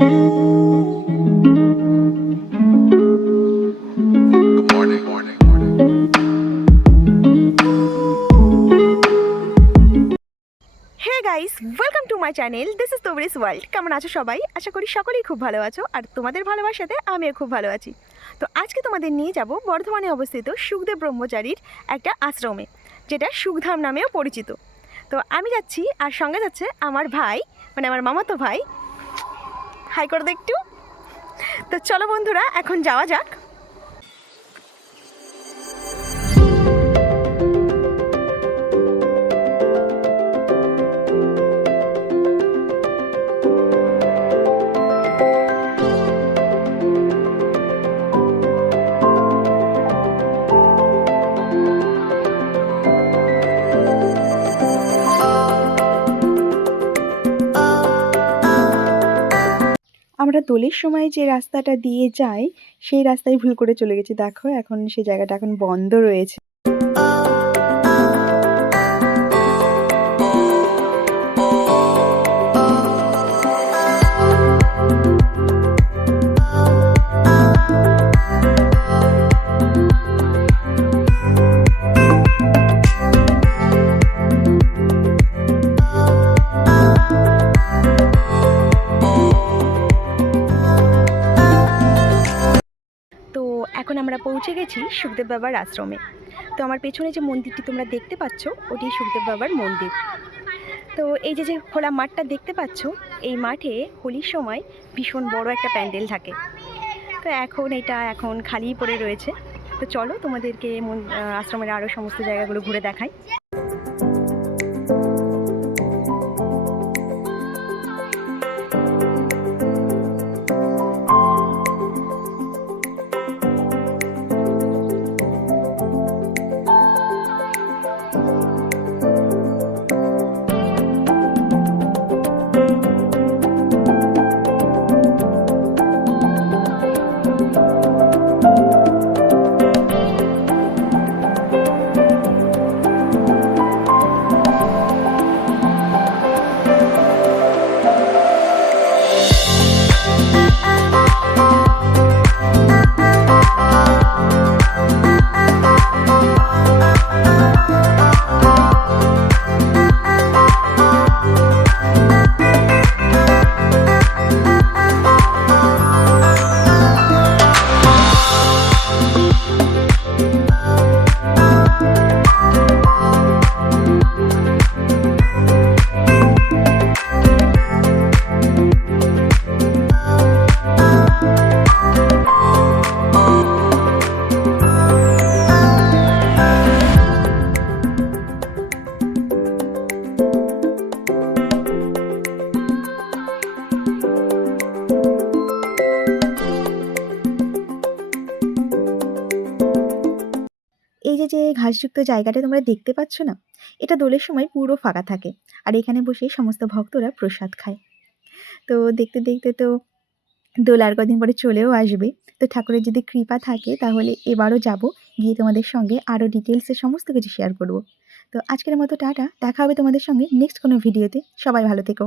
Guys, welcome to my channel. This is Tabris world. কেমন আছো সবাই? আশা করি সকলেই খুব ভালো আছো, আর তোমাদের ভালোবাসাতে আমিও খুব ভালো আছি। তো আজকে তোমাদের নিয়ে যাব বর্ধমানে অবস্থিত সুখদেব ব্রহ্মচারীর একটা আশ্রমে, যেটা সুখধাম নামেও পরিচিত। তো আমি যাচ্ছি, আর সঙ্গে যাচ্ছে আমার ভাই, মানে আমার মামাতো ভাই। হাই করে দে একটু। তো চলো বন্ধুরা, এখন যাওয়া যাক। আমরা দোলের সময় যে রাস্তাটা দিয়ে যাই, সেই রাস্তায় ভুল করে চলে গেছি। দেখো, এখন সেই জায়গাটা এখন বন্ধ রয়েছে। তো এখন আমরা পৌঁছে গেছি সুখদেব বাবার আশ্রমে। তো আমার পেছনে যে মন্দিরটি তোমরা দেখতে পাচ্ছ, ওটি সুখদেব বাবার মন্দির। তো এই যে যে খোলা মাঠটা দেখতে পাচ্ছ, এই মাঠে হোলির সময় ভীষণ বড় একটা প্যান্ডেল থাকে। তো এখন খালিই পড়ে রয়েছে। তো চলো তোমাদেরকে আশ্রমের আরও সমস্ত জায়গাগুলো ঘুরে দেখাই। এই যে যে ঘাসযুক্ত জায়গাটা তোমরা দেখতে পাচ্ছ না, এটা দোলের সময় পুরো ফাঁকা থাকে, আর এখানে বসে সমস্ত ভক্তরা প্রসাদ খায়। তো দেখতে দেখতে তো দোল আর কদিন পরে চলেও আসবে। তো ঠাকুরের যদি কৃপা থাকে তাহলে এবারও যাব, গিয়ে তোমাদের সঙ্গে আরও ডিটেলসে সমস্ত কিছু শেয়ার করব। তো আজকের মতো টাটা, দেখা হবে তোমাদের সঙ্গে নেক্সট কোনো ভিডিওতে। সবাই ভালো থেকো।